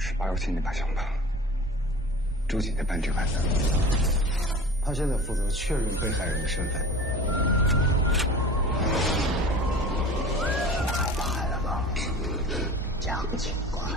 1817那把枪吧，朱瑾在办这个案子。他现在负责确认被害人的身份。太拍了，讲情况。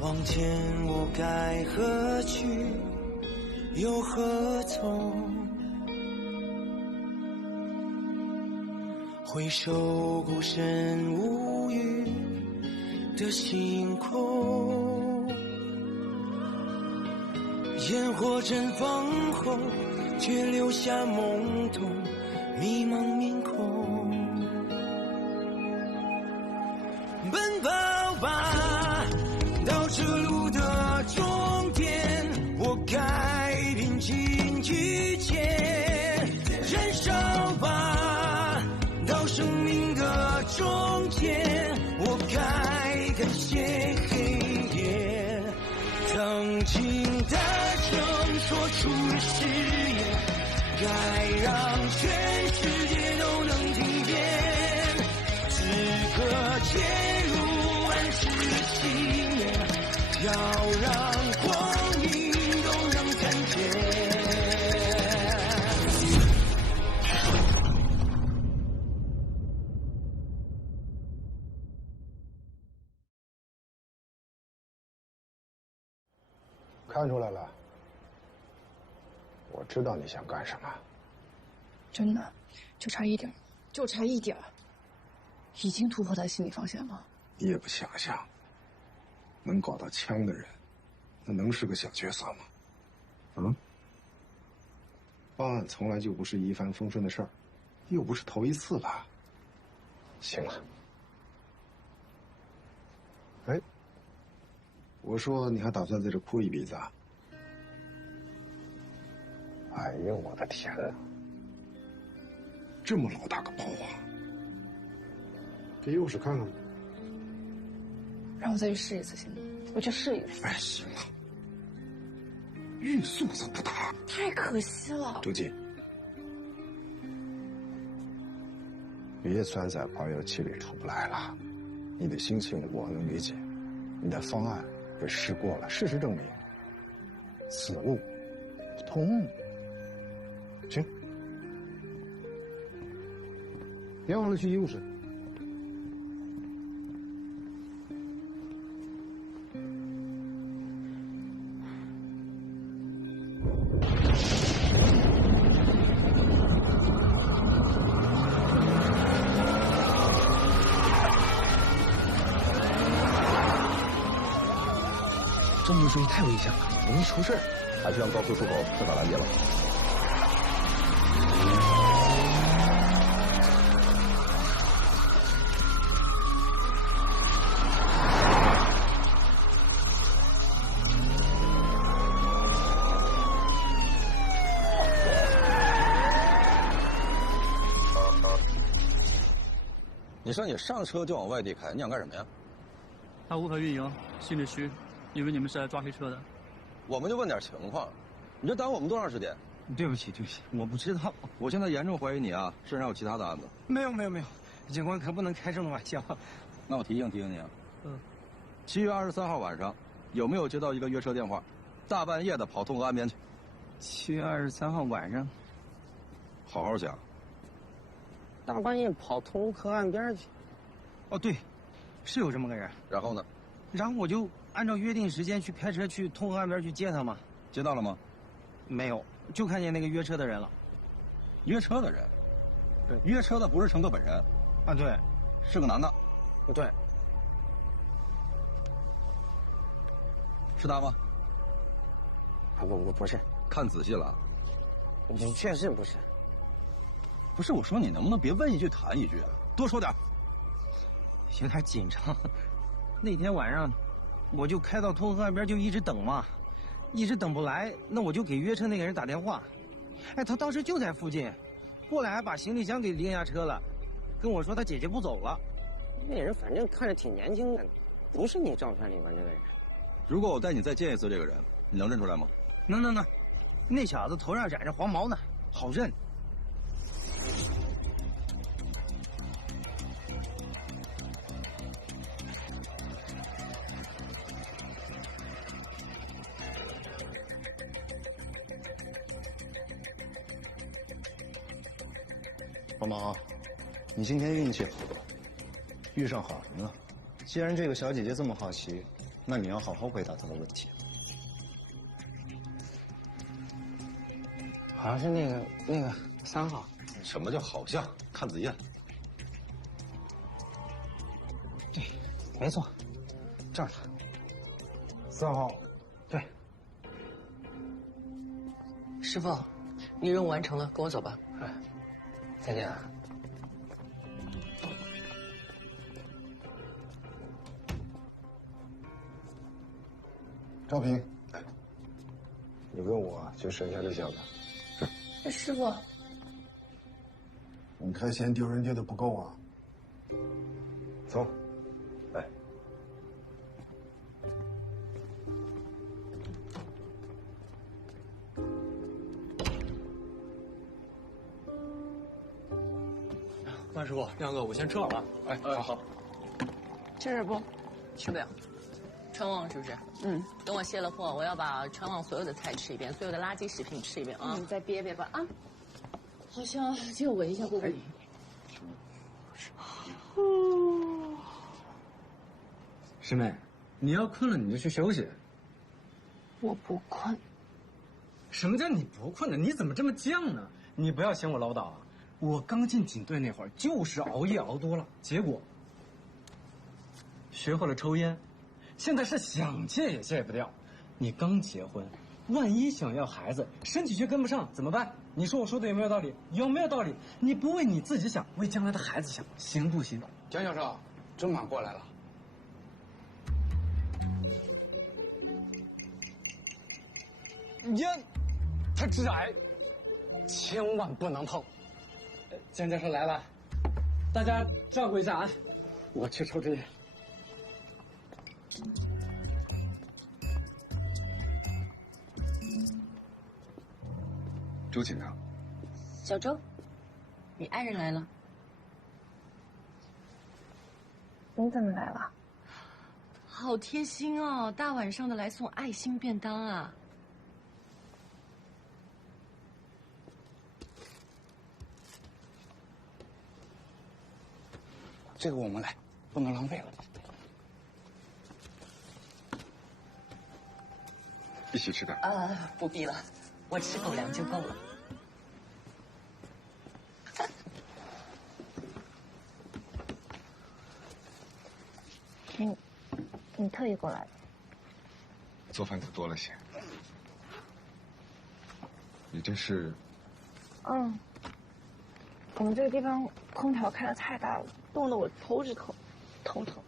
往前我该何去，又何从？回首孤身无语的星空，烟火绽放后，却留下懵懂迷茫面孔。奔跑吧！ 到这路的终点，我该平静遇见；燃烧吧，到生命的终点，我该感谢黑夜。曾经的证说出了誓言，该让全世界都能听见。此刻切入安适的心。 要让光明都能看见。看出来了，我知道你想干什么。真的，就差一点，就差一点，已经突破他心理防线了。你也不想想。 能搞到枪的人，那能是个小角色吗？啊？办案从来就不是一帆风顺的事儿，又不是头一次了。行了。哎，我说你还打算在这哭一鼻子啊？哎呦我的天啊！这么老大个包啊！给钥匙看看。 让我再去试一次行吗？我去试一次。哎，行了，运素子不大，太可惜了。朱瑾，别钻在保有期里出不来了。你的心情我能理解，你的方案也试过了，事实证明，此路不通。行，别忘了去医务室。 这么注意太危险了，容易出事儿，还是让高速出口设法拦截吧。你说你上车就往外地开，你想干什么呀？他无法运营，心里虚。 以为你们是来抓黑车的，我们就问点情况，你这耽误我们多长时间？对不起，我不知道。我现在严重怀疑你啊，身上有其他的案子。没有，警官可不能开这种玩笑。那我提醒你啊，7月23号晚上有没有接到一个约车电话？大半夜的跑通河岸边去。 7月23号晚上，好好想。大半夜跑通河岸边去。哦，对，是有这么个人。然后呢？然后我就。 按照约定时间去开车去通河岸边去接他嘛，接到了吗？没有，就看见那个约车的人了。约车的人？对，约车的不是乘客本人。啊，对，是个男的。对，是他吗？啊，不是。看仔细了。确实不是。不是，我说你能不能别问一句谈一句啊？多说点。有点紧张。那天晚上。 我就开到通河岸边就一直等嘛，一直等不来，那我就给约车那个人打电话。哎，他当时就在附近，过来还把行李箱给拎下车了，跟我说他姐姐不走了。那人反正看着挺年轻的，不是你照片里面那个人。如果我带你再见一次这个人，你能认出来吗？能，那小子头上染着黄毛呢，好认。帮忙，你今天运气好，遇上好人了。既然这个小姐姐这么好奇，那你要好好回答她的问题。好像是那个3号。什么叫好像？看子燕。对，没错，这儿呢。3号。对。师傅，你任务完成了，跟我走吧。再见啊。赵平，你问我就剩下这小子。师傅，你看嫌丢人丢的不够啊？走，来。万师傅，亮哥，我先撤了。哎，好。吃点不？吃不了。川旺是不是？等我卸了货，我要把川旺所有的菜吃一遍，所有的垃圾食品吃一遍啊！你再憋憋吧啊！好像借我闻一下过不？师妹，你要困了你就去休息。我不困。什么叫你不困呢？你怎么这么犟呢？你不要嫌我唠叨啊！我刚进警队那会儿就是熬夜熬多了，结果学会了抽烟，现在是想戒也戒不掉。你刚结婚，万一想要孩子，身体却跟不上，怎么办？你说我说的有没有道理？有没有道理？你不为你自己想，为将来的孩子想，行不行？蒋教授，钟马过来了。烟，它致癌，千万不能碰。江教授来了，大家照顾一下啊！我去抽支烟。周警长，小周，你爱人来了。你怎么来了？好贴心哦，大晚上的来送爱心便当啊！这个我们来，不能浪费了。一起吃点。不必了，我吃狗粮就够了。你特意过来的？做饭可多了些。你这是？我们这个地方空调开的太大了，冻得我头直疼，头疼。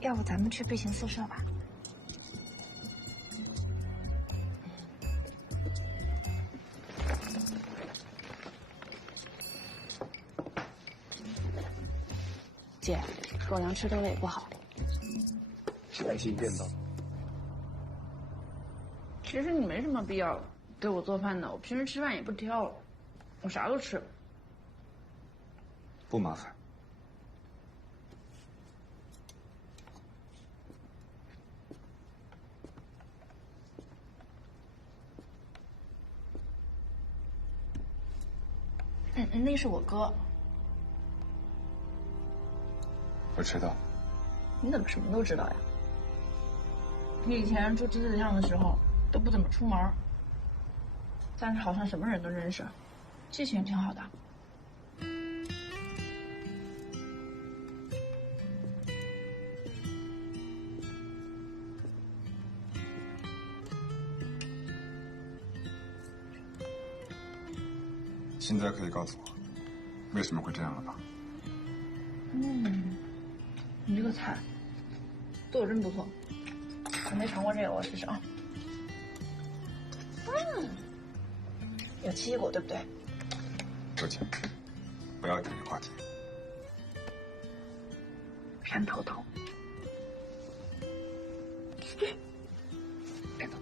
要不咱们去 B 型宿舍吧？姐，狗粮吃多了也不好。爱心便当。其实你没什么必要给我做饭的，我平时吃饭也不挑，我啥都吃。不麻烦。那是我哥。我知道。你怎么什么都知道呀？你以前住金子巷的时候都不怎么出门，但是好像什么人都认识，记性挺好的。现在可以告诉我，为什么会这样了吧？你这个菜做的真不错，我没尝过这个，我试试啊。有奇异果对不对？周姐，不要这个话题。偏头疼。偏头。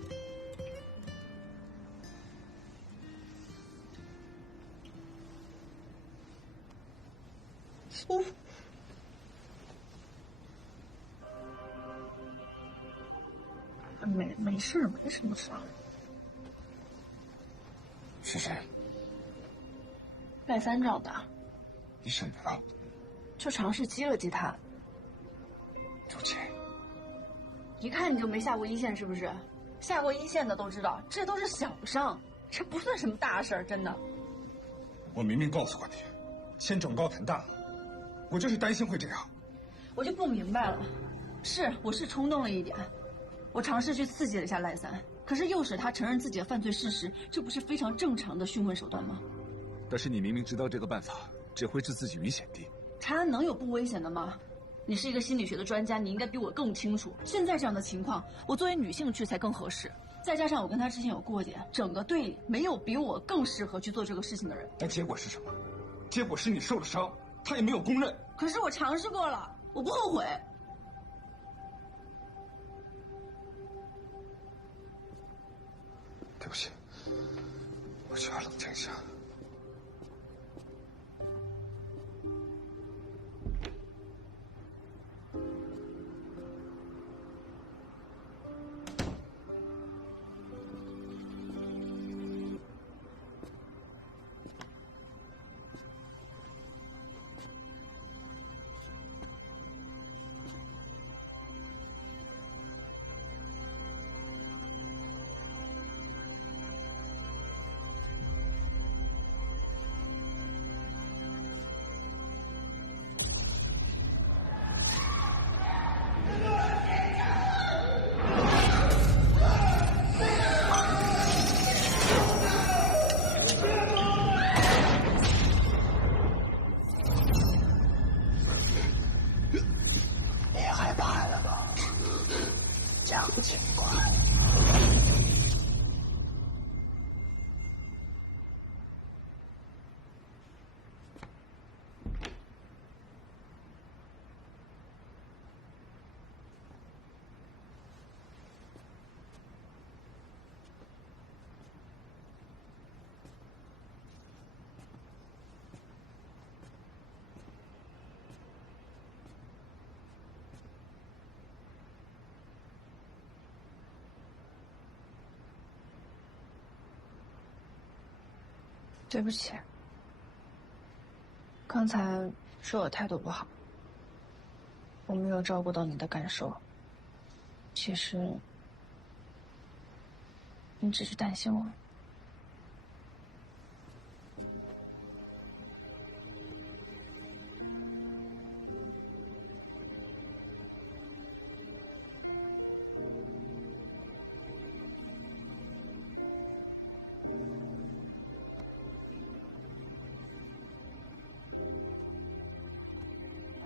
没事，没什么事。是谁？赖三找的。你审得到？就尝试激了激他。周姐，一看你就没下过一线，是不是？下过一线的都知道，这都是小伤，这不算什么大事儿，真的。我明明告诉过你，先转高谈大，我就是担心会这样。我就不明白了，我是冲动了一点，我尝试去刺激了一下赖三，可是诱使他承认自己的犯罪事实，这不是非常正常的讯问手段吗？但是你明明知道这个办法只会置自己于险地，查案能有不危险的吗？你是一个心理学的专家，你应该比我更清楚。现在这样的情况，我作为女性去才更合适。再加上我跟他之前有过节，整个队里没有比我更适合去做这个事情的人。但结果是什么？结果是你受了伤，他也没有公认。可是我尝试过了，我不后悔。对不起，我需要冷静一下。警官，对不起，刚才是我态度不好，我没有照顾到你的感受。其实，你只是担心我。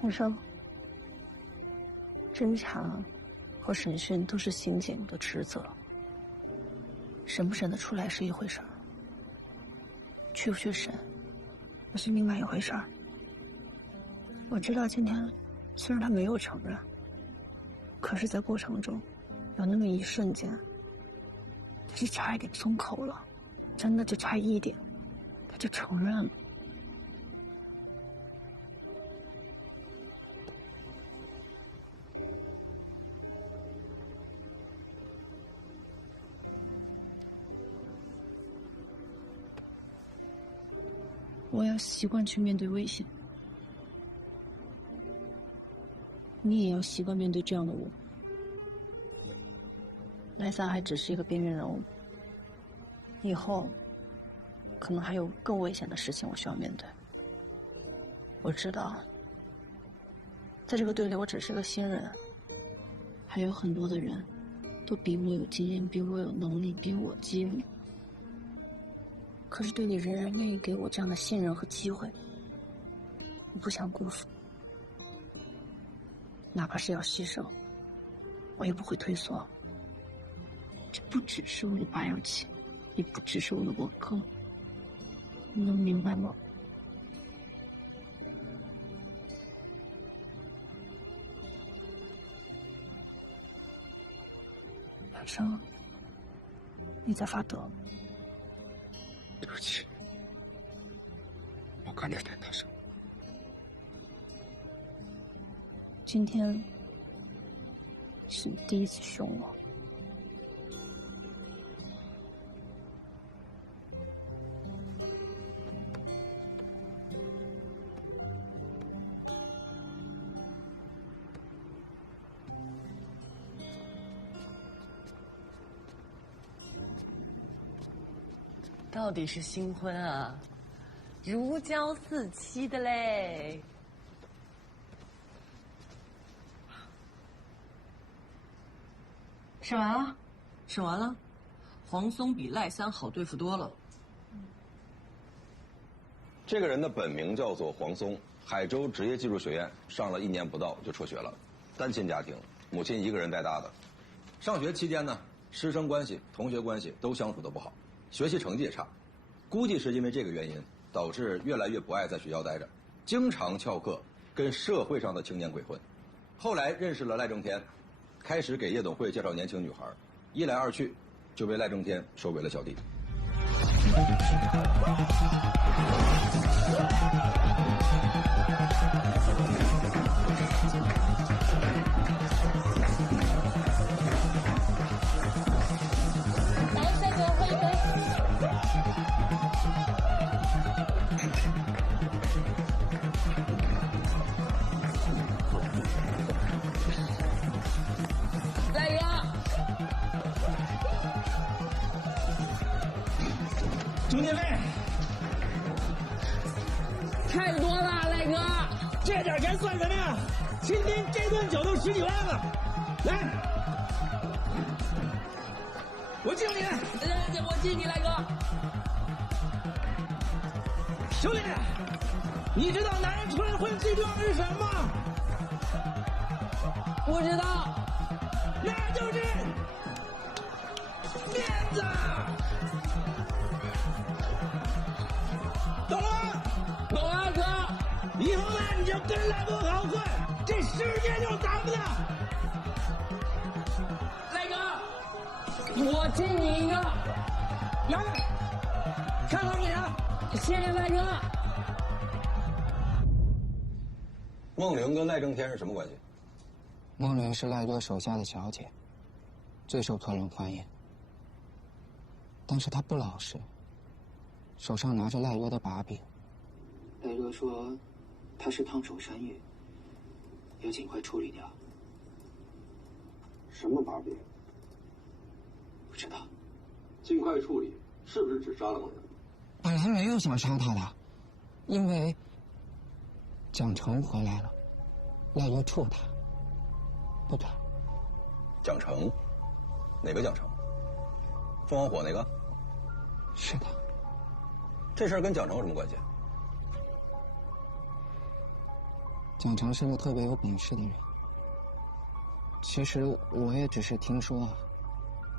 医生，侦查和审讯都是刑警的职责，审不审得出来是一回事儿，去不去审，那是另外一回事儿。我知道今天虽然他没有承认，可是在过程中有那么一瞬间，他是差一点松口了，真的就差一点，他就承认了。我要习惯去面对危险，你也要习惯面对这样的我。赖三还只是一个边缘人物，以后可能还有更危险的事情我需要面对。我知道，在这个队里我只是个新人，还有很多的人都比我有经验，比我有能力，比我机灵。可是队里人人愿意给我这样的信任和机会，我不想辜负。哪怕是要牺牲，我也不会退缩。这不只是我的8幺7，也不只是我的文科，你能明白吗？晚上你在发抖。对不起，我刚才太大声。今天是你第一次凶我。到底是新婚啊，如胶似漆的嘞。审完了，审完了，黄松比赖三好对付多了。这个人的本名叫做黄松，海州职业技术学院上了1年不到就辍学了，单亲家庭，母亲一个人带大的。上学期间呢，师生关系、同学关系都相处得不好，学习成绩也差。估计是因为这个原因，导致越来越不爱在学校待着，经常翘课，跟社会上的青年鬼混。后来认识了赖正天，开始给夜总会介绍年轻女孩，一来二去，就被赖正天收为了小弟。兄弟们，太多了，赖哥，这点钱算什么呀？今天这顿酒都10几万了，来，我敬你，我敬你，赖哥。兄弟，你知道男人出来混最重要的是什么吗？不知道，那就是面子。懂了吗？懂了，哥。以后呢，你就跟赖哥好好混，这世界就咱们的。赖哥，我敬你一个。来，看好你啊！谢谢赖哥。孟玲跟赖正天是什么关系？孟玲是赖哥手下的小姐，最受客人欢迎。但是她不老实。手上拿着赖哥的把柄，赖哥说他是烫手山芋，要尽快处理掉。什么把柄？不知道。尽快处理，是不是只杀了某人？本来没有想杀他的，因为蒋成回来了，赖哥处他，不准。蒋成？哪个蒋成？凤凰火那个？是的。这事儿跟蒋成有什么关系？蒋成是个特别有本事的人。其实我也只是听说啊，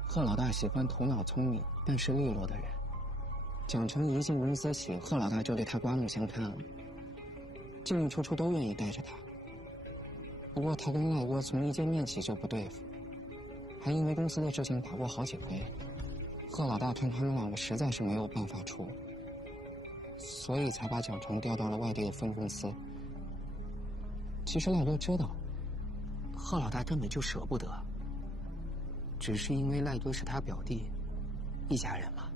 贺老大喜欢头脑聪明、办事利落的人。蒋成一进公司起，贺老大就对他刮目相看了，进进出出都愿意带着他。不过他跟赖哥从一见面起就不对付，还因为公司的事情打过好几回。贺老大看他们两个实在是没有办法处。所以才把蒋成调到了外地的分公司。其实赖哥知道，贺老大根本就舍不得，只是因为赖哥是他表弟，一家人嘛，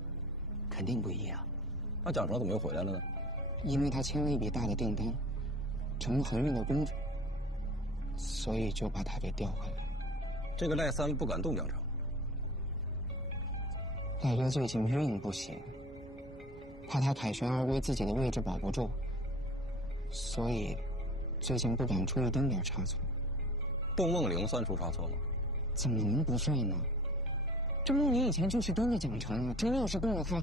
肯定不一样。那蒋成怎么又回来了呢？因为他签了一笔大的订单，成了恒运的公主，所以就把他给调回来。这个赖三不敢动蒋成。赖哥最近运不行。怕他凯旋而归，自己的位置保不住，所以最近不敢出一丁点差错。动孟玲算出差错吗？怎么能不算呢？这孟玲以前就是跟着蒋成啊，真要是动了他，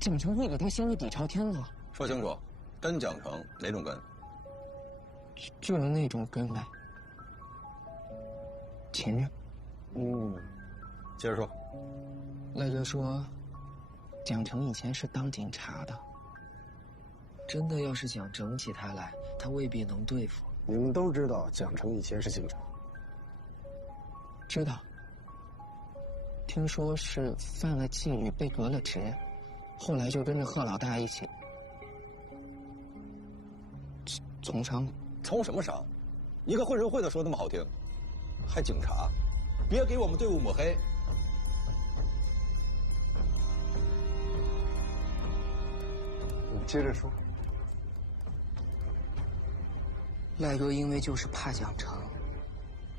蒋成为了他心里底朝天了。说清楚，跟蒋成哪种跟？就是那种跟呗。前任。接着说。赖哥说，蒋成以前是当警察的。真的要是想整起他来，他未必能对付。你们都知道蒋成以前是警察。知道。听说是犯了纪律被革了职，后来就跟着贺老大一起从商。从什么商？一个混社会的说那么好听，还警察？别给我们队伍抹黑。你接着说。赖哥因为就是怕蒋成，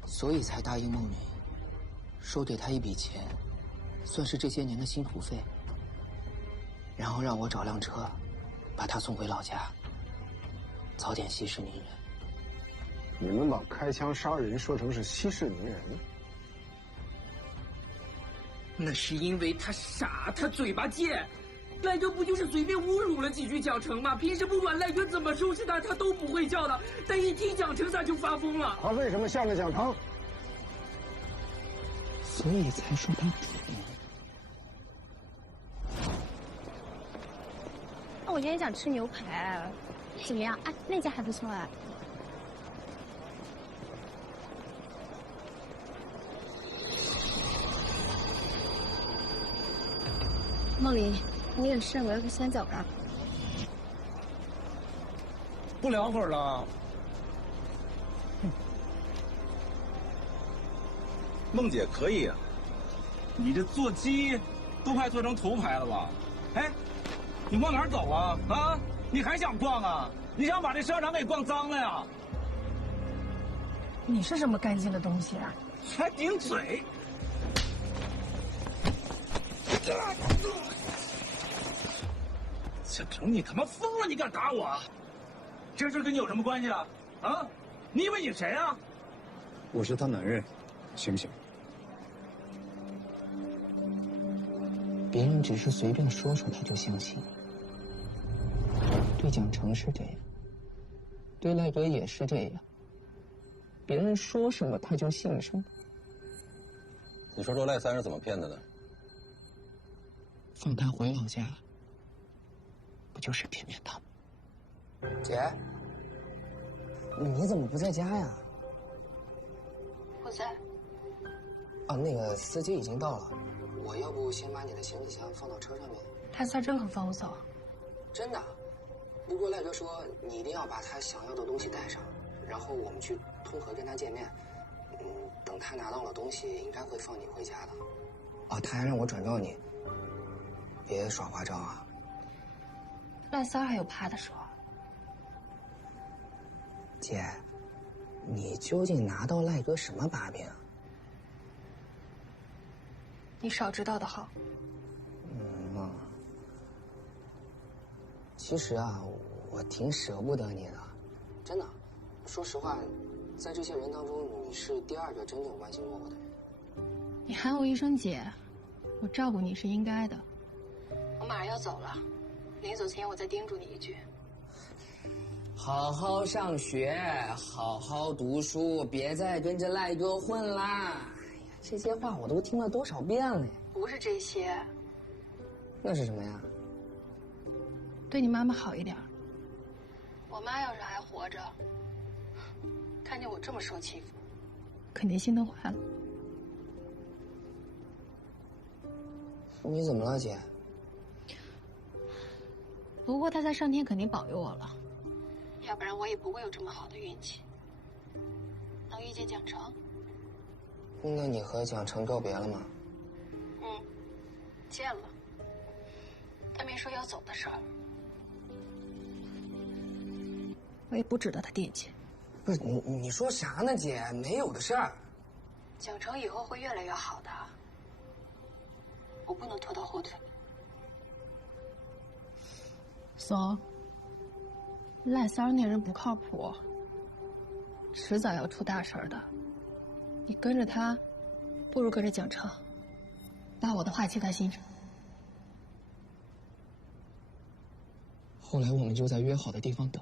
所以才答应孟女，说给他一笔钱，算是这些年的辛苦费，然后让我找辆车，把他送回老家，早点息事宁人。你们把开枪杀人说成是息事宁人？那是因为他傻，他嘴巴贱。赖哥不就是随便侮辱了几句蒋成吗？平时不管赖哥怎么收拾他，他都不会叫的。但一听蒋成，他就发疯了。他为什么向着蒋成？所以才说他蠢。我今天想吃牛排，怎么样？哎，那家还不错哎。梦玲，你有事，我要不先走了。不聊会儿了。孟姐可以啊，你这座机都快做成头牌了吧？哎，你往哪儿走啊？啊，你还想逛啊？你想把这商场给逛脏了呀？你是什么干净的东西啊？还顶嘴！蒋成，你他妈疯了！你敢打我？这事跟你有什么关系啊？啊？你以为你谁啊？我是他男人，行不行？别人只是随便说说他就相信。对蒋成是这样，对赖哥也是这样。别人说什么他就信什么。你说赖三是怎么骗他的？放他回老家，不就是骗他吗？姐，你怎么不在家呀？我在。啊，那个司机已经到了，我要不先把你的行李箱放到车上面。赖三真肯放我走？真的。不过赖哥说你一定要把他想要的东西带上，然后我们去通河跟他见面。等他拿到了东西，应该会放你回家的。哦，他还让我转告你，别耍花招啊。赖三还有怕的说？姐，你究竟拿到赖哥什么把柄？你少知道的好。其实啊，我挺舍不得你的，真的。说实话，在这些人当中，你是第二个真正关心过我的人。你喊我一声姐，我照顾你是应该的。我马上要走了，临走前我再叮嘱你一句：好好上学，好好读书，别再跟着赖哥混啦！哎呀，这些话我都听了多少遍了。不是这些。那是什么呀？对你妈妈好一点。我妈要是还活着，看见我这么受欺负，肯定心疼坏了。你怎么了，姐？不过她在上天肯定保佑我了，要不然我也不会有这么好的运气，能遇见蒋成。那你和蒋成告别了吗？见了，他没说要走的事儿。我也不值得他惦记。不是你说啥呢，姐？没有的事儿。蒋成以后会越来越好的，我不能拖他后腿。松，赖三那人不靠谱，迟早要出大事的。你跟着他，不如跟着蒋成，把我的话记在心上。后来我们就在约好的地方等。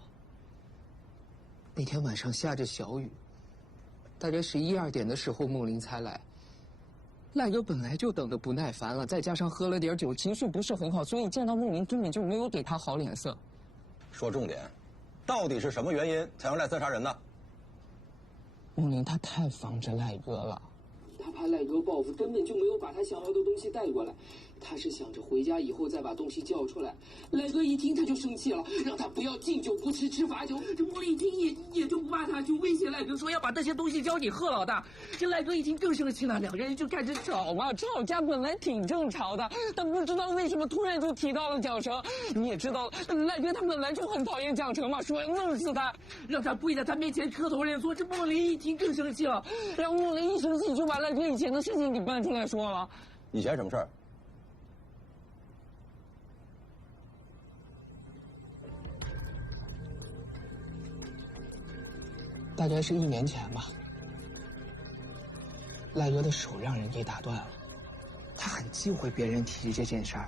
那天晚上下着小雨，大概11、12点的时候，梦玲才来。赖哥本来就等得不耐烦了，再加上喝了点酒，情绪不是很好，所以见到梦玲根本就没有给他好脸色。说重点，到底是什么原因才让赖三杀人呢？梦玲她太防着赖哥了，他怕赖哥报复，根本就没有把他想要的东西带过来。他是想着回家以后再把东西交出来。赖哥一听他就生气了，让他不要敬酒不吃吃罚酒。这梦玲一听也就不怕他，就威胁赖哥说要把这些东西交给贺老大。这赖哥一听更生气了，两个人就开始吵嘛。吵架本来挺正常的，但不知道为什么突然就提到了蒋成。你也知道，赖哥他本来就很讨厌蒋成嘛，说要弄死他，让他跪在他面前磕头认错。这梦玲一听更生气了，然后梦玲一生气就把赖哥以前的事情给搬出来说了。以前什么事儿？大概是1年前吧，赖哥的手让人给打断了，他很忌讳别人提这件事儿。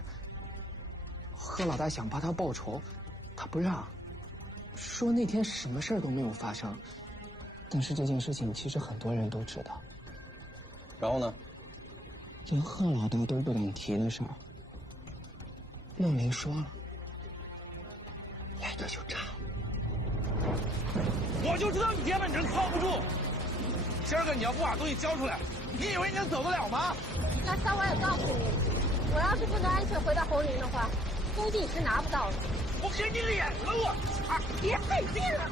贺老大想帮他报仇，他不让，说那天什么事儿都没有发生。但是这件事情其实很多人都知道。然后呢？连贺老大都不敢提的事儿，梦玲说了，赖哥就炸了。我就知道你爹本真靠不住。今儿个你要不把东西交出来，你以为你能走得了吗？那三我也告诉你，我要是不能安全回到红林的话，东西你是拿不到的。我给你脸了我！啊，别费劲了，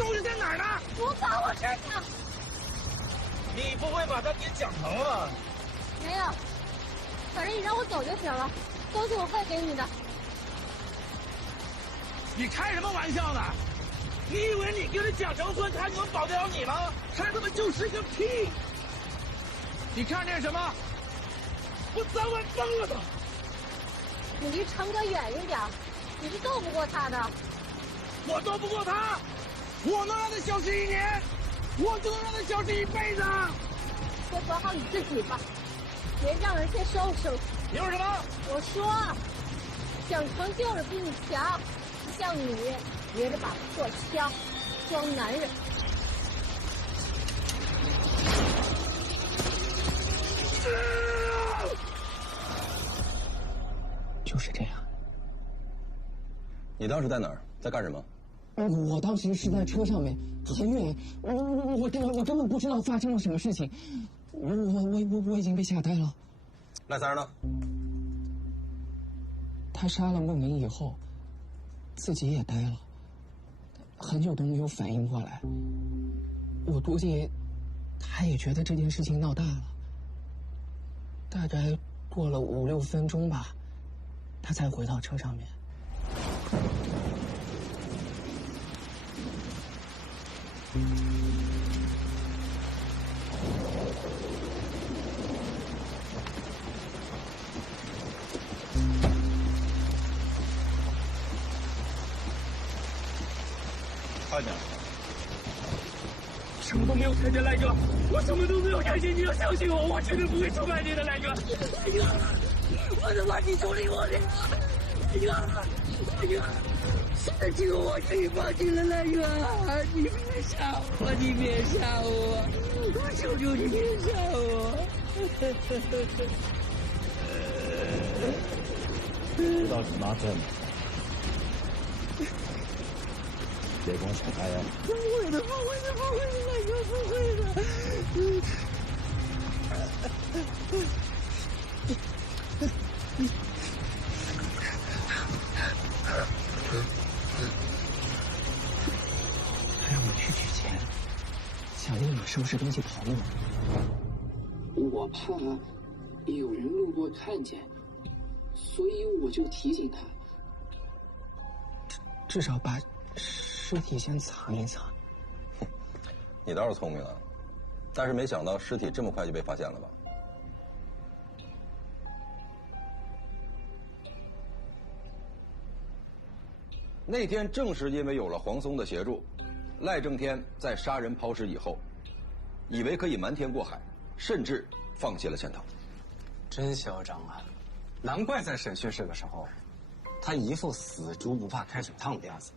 东西在哪儿呢？我把我身上。你不会把它给讲成了？没有，反正你让我走就行了，东西我会给你的。你开什么玩笑呢？你以为你跟着蒋成村，他能保得了你吗？他他妈就是个屁！你看见什么？我早晚崩了他！你离成哥远一点，你是斗不过他的。我斗不过他，我能让他消失1年，我就能让他消失1辈子。先管好你自己吧，别让人先收拾。你说什么？我说，蒋成就是比你强，不像你别着把破枪装男人。就是这样。你当时在哪儿？在干什么？我当时是在车上面，很远，我根本不知道发生了什么事情，我已经被吓呆了。赖三儿呢？他杀了孟明以后，自己也呆了，很久都没有反应过来。我估计，他也觉得这件事情闹大了。大概过了5、6分钟吧，他才回到车上面。快点！什么都没有看见，赖哥，我什么都没有看见，你要相信我，我绝对不会出卖你的，赖哥。赖哥，我他妈你处理我的，赖哥，赖哥，现在只有我可以帮你了，赖哥，你别杀我，你别杀我，我求求你别杀我。知道是哪天吗？别跟我扯开呀！不会的，不会的，不会的，赖哥，不会的。他让我去取钱，想立马收拾东西跑路。我怕有人路过看见，所以我就提醒他。至少把尸体先藏一藏。你倒是聪明啊，但是没想到尸体这么快就被发现了吧？那天正是因为有了黄松的协助，赖正天在杀人抛尸以后，以为可以瞒天过海，甚至放弃了潜逃。真嚣张啊！难怪在审讯室的时候，他一副死猪不怕开水烫的样子。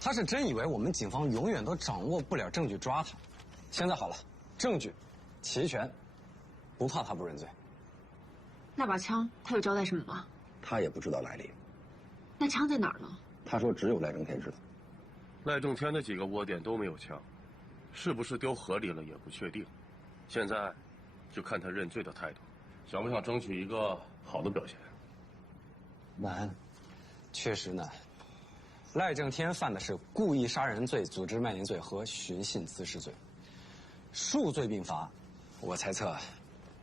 他是真以为我们警方永远都掌握不了证据抓他。现在好了，证据齐全，不怕他不认罪。那把枪他有交代什么吗？他也不知道来历。那枪在哪儿呢？他说只有赖正天知道。赖正天的几个窝点都没有枪，是不是丢河里了也不确定。现在就看他认罪的态度，想不想争取一个好的表现？难，确实难。赖正天犯的是故意杀人罪、组织蔓延罪和寻衅滋事罪，数罪并罚。我猜测，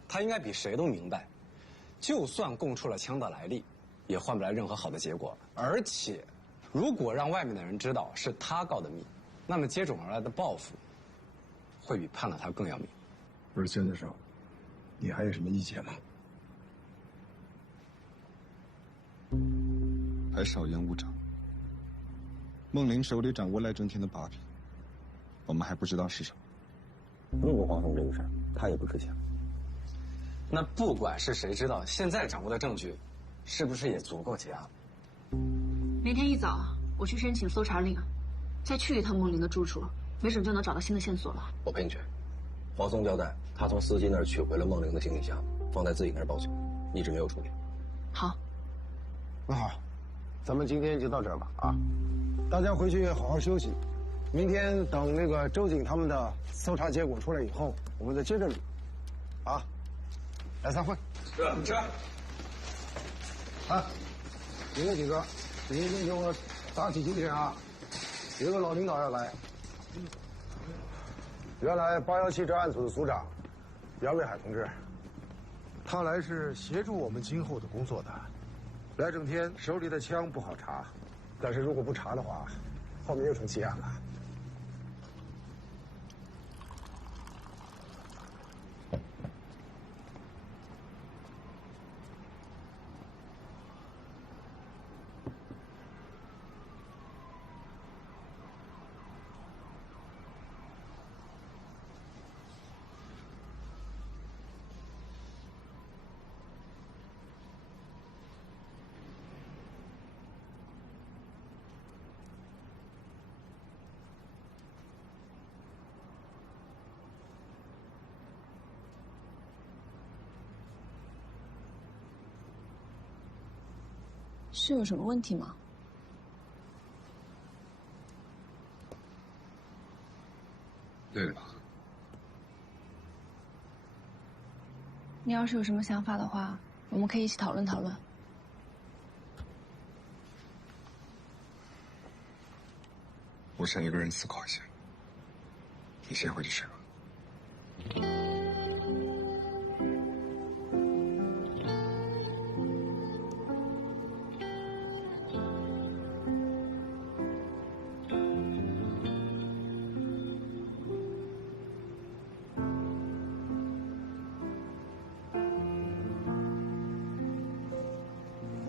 他应该比谁都明白，就算供出了枪的来历，也换不来任何好的结果。而且，如果让外面的人知道是他告的密，那么接踵而来的报复，会比判了他更要命。不是孙教授，你还有什么意见吗？还少言勿长。孟玲手里掌握赖正天的把柄，我们还不知道是什么。如果黄松这个事儿，他也不知情。那不管是谁知道，现在掌握的证据，是不是也足够结案？明天一早我去申请搜查令，再去一趟孟玲的住处，没准就能找到新的线索了。我陪你去。黄松交代，他从司机那儿取回了孟玲的行李箱，放在自己那儿报警，一直没有处理。好。那好，咱们今天就到这儿吧啊！大家回去好好休息，明天等那个周警他们的搜查结果出来以后，我们再接着捋。啊，来散会。是。啊，你们几个，你们给我打起精神啊！有个老领导要来。原来817专案组的组长杨卫海同志，他来是协助我们今后的工作的。赖正天手里的枪不好查，但是如果不查的话，后面又成奇案了。是有什么问题吗？累了吧？你要是有什么想法的话，我们可以一起讨论讨论。我想一个人思考一下。你先回去睡吧。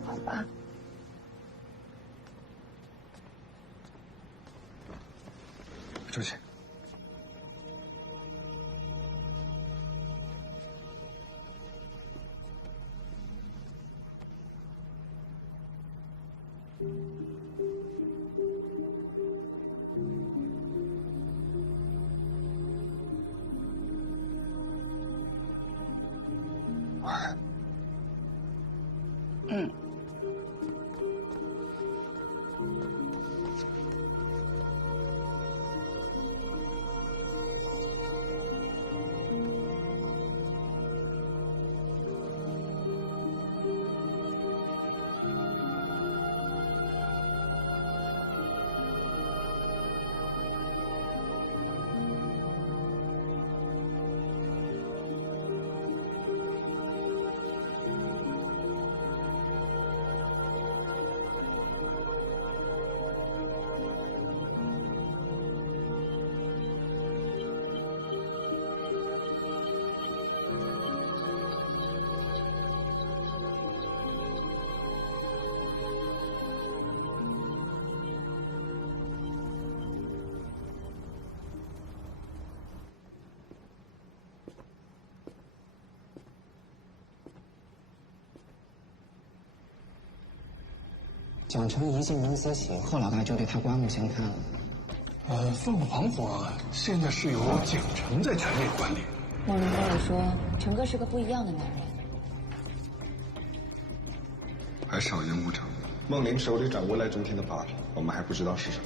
好吧。出去。晚安。嗯。蒋成一进公司起，贺老大就对他刮目相看了。凤凰火现在是由蒋成在全力管理。梦玲跟我说，成哥是个不一样的男人。还少言无常。梦玲手里掌握赖中天的把柄，我们还不知道是什么。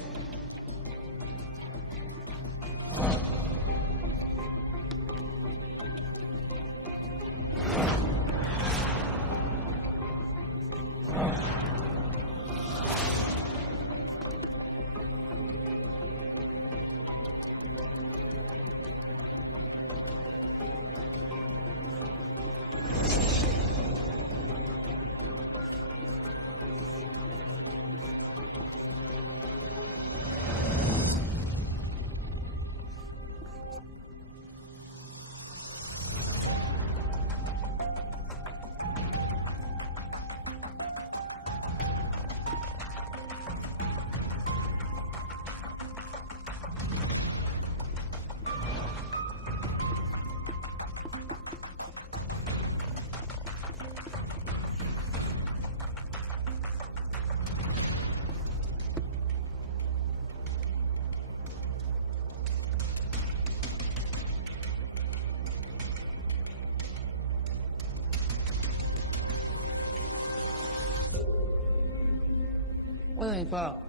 我有一个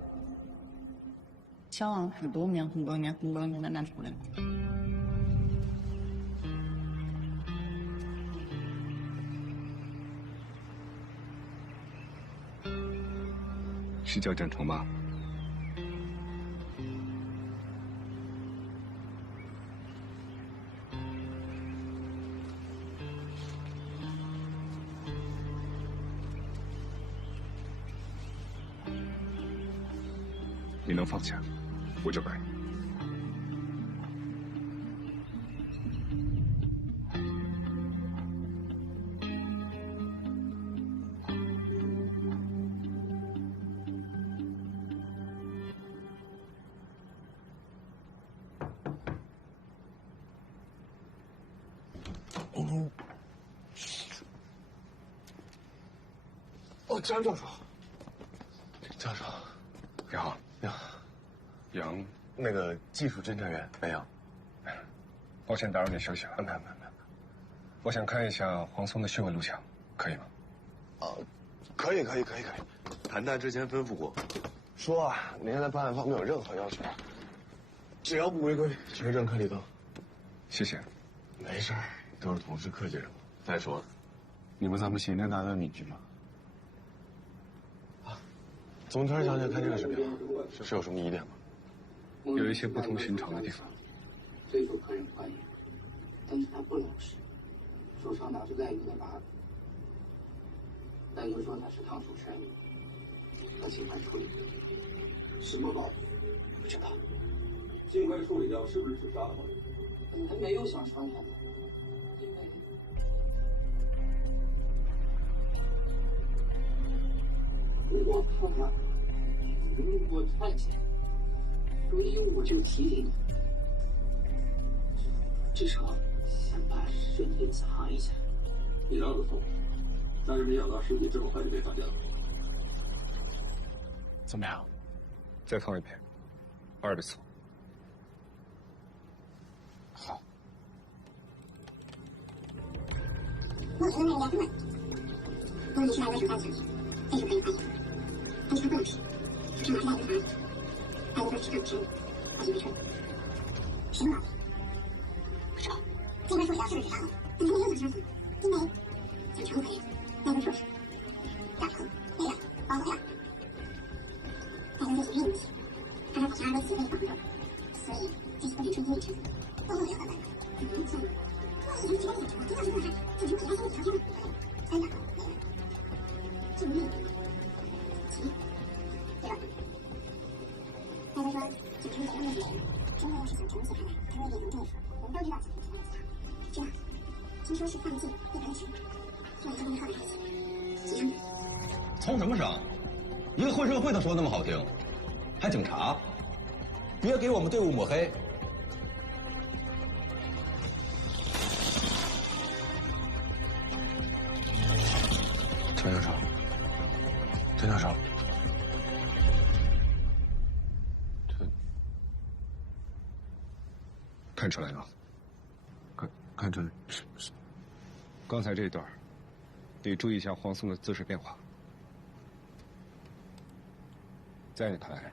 交往很多年的男主人，是叫蒋成吧？你能放下，我就改。张教授，教授，你好，你好，杨，那个技术侦查员梅阳，抱歉打扰你休息了。没有，我想看一下黄松的讯问录像，可以吗？可以。谭大之前吩咐过，说您在办案方面有任何要求，只要不违规，全程看立灯。谢谢。没事儿，都是同事客气什么。再说，你们咱们刑侦大队邻居吗？总团小姐看这个视频，是有什么疑点吗？有一些不同寻常的地方。追逐客人欢迎，但是他不老实，手上拿着赖哥的把柄。赖哥说他是烫手山芋，他尽快处理。什么把柄？不知道。尽快处理掉，是不是自杀了吗？本来没有想伤他的，因为我怕他如果看见，所以我就提醒你，至少想把尸体藏一下。你让得动，但是没想到尸体这么快就被发现了。怎么样？再放一遍，2的次。好。目前的卖点根本，如果你是赖哥手上的产品，这就可以发现。但是他不老实，手上拿着赖哥的把柄，赖哥不是烫手山芋，他就没车。什么把柄？不知道。尽快处理掉是不是自杀了？但他没有想伤他，因为蒋成回赖哥手上，大成、微软、包括赖哥这是运气，他还好像2次被绑着，所以这次不仅春天一程，都会有个办法。算了，我以前直接想成，听到这个话，就成给他心里聊天了。3两个没了，救命！急，对吧？赖哥说，蒋成结婚的时候，真的要是想整死他们，他未必能这么说。我们都知道蒋成是为了自杀，知道？听说是放进一盘棋，后来就跟他后来一样的。从什么伤？一个混社会的说那么好听，还警察？别给我们队伍抹黑。陈教授，看出来了。看出来是。刚才这一段，得注意一下黄松的姿势变化。在你看来，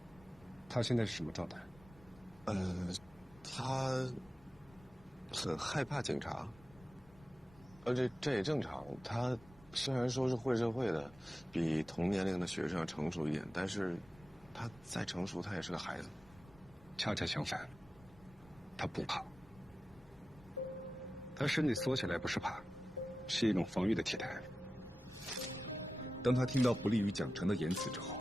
他现在是什么状态？他很害怕警察。这也正常。他虽然说是混社会的，比同年龄的学生要成熟一点，但是他再成熟，他也是个孩子。恰恰相反，他不怕。他身体缩起来不是怕，是一种防御的体态。当他听到不利于蒋成的言辞之后，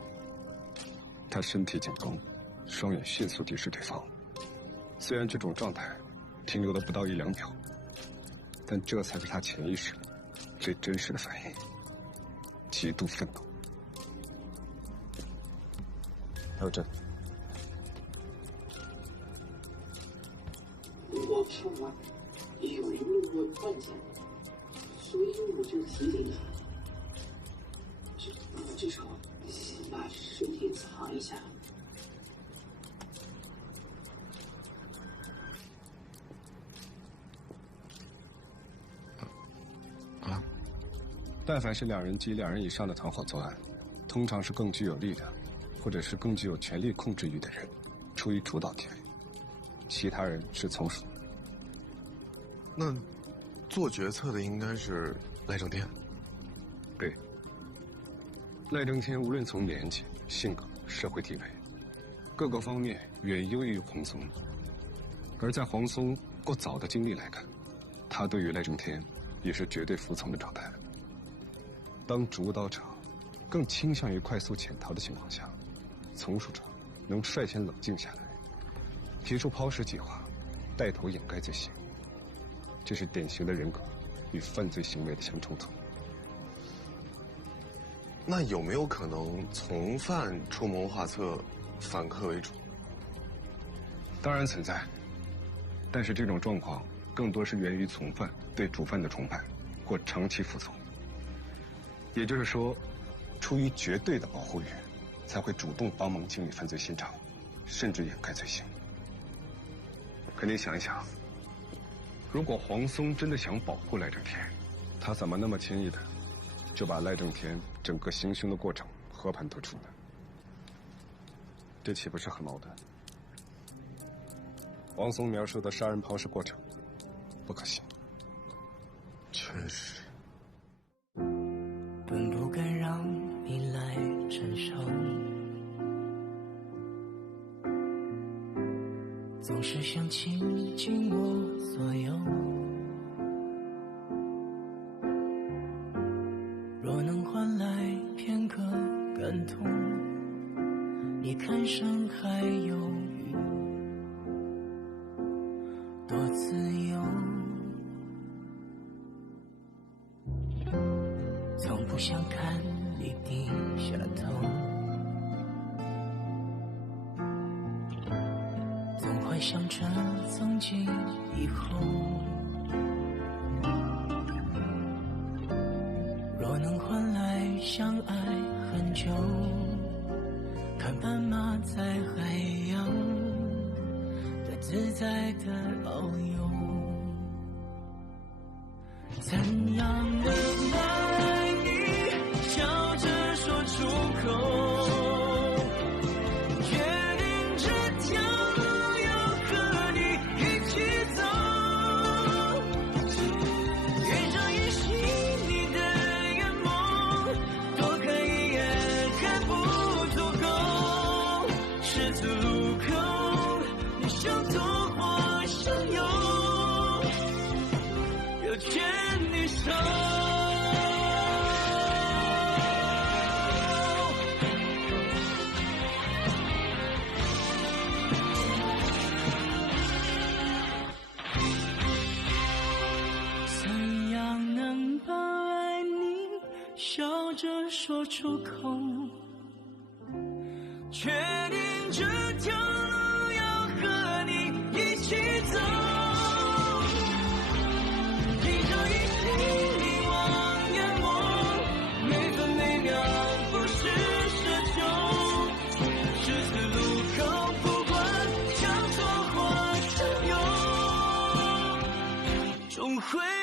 他身体紧绷，双眼迅速敌视对方。虽然这种状态停留了不到1-2秒，但这才是他潜意识里最真实的反应，极度愤怒。还有这。我怕有人路过看见，所以我就提醒他。至少先把尸体藏一下。但凡是2人及2人以上的团伙作案，通常是更具有力量，或者是更具有权力控制欲的人，处于主导地位，其他人是从属。那做决策的应该是赖正天。对。赖正天无论从年纪、性格、社会地位，各个方面远优于黄松。而在黄松过早的经历来看，他对于赖正天也是绝对服从的状态。当主导者更倾向于快速潜逃的情况下，从属者能率先冷静下来，提出抛尸计划，带头掩盖罪行。这是典型的人格与犯罪行为的相冲突。那有没有可能从犯出谋划策，反客为主？当然存在，但是这种状况更多是源于从犯对主犯的崇拜或长期服从。也就是说，出于绝对的保护欲，才会主动帮忙清理犯罪现场，甚至掩盖罪行。可你想一想，如果黄松真的想保护赖正天，他怎么那么轻易的就把赖正天整个行凶的过程和盘托出呢？这岂不是很矛盾？黄松描述的杀人抛尸过程不可信。确实。本不该让你来承受，总是想倾尽我所有。若能换来片刻感动，你看山海有雨，多自由。从不想看你低下头，总会想着从今以后，若能换来相爱很久，看斑马在海洋的自在的遨游，怎样的爱你笑着说出口，决定这条路要和你一起走，愿上一息你的眼眸，多看一眼还不足够，十字路口你相同或相拥，又牵你手。怎样能把爱你笑着说出口，确定这条路要和你一起走，闭上一息凝望眼眸，每分每秒不是奢求，十字路口不管交错或相拥，会。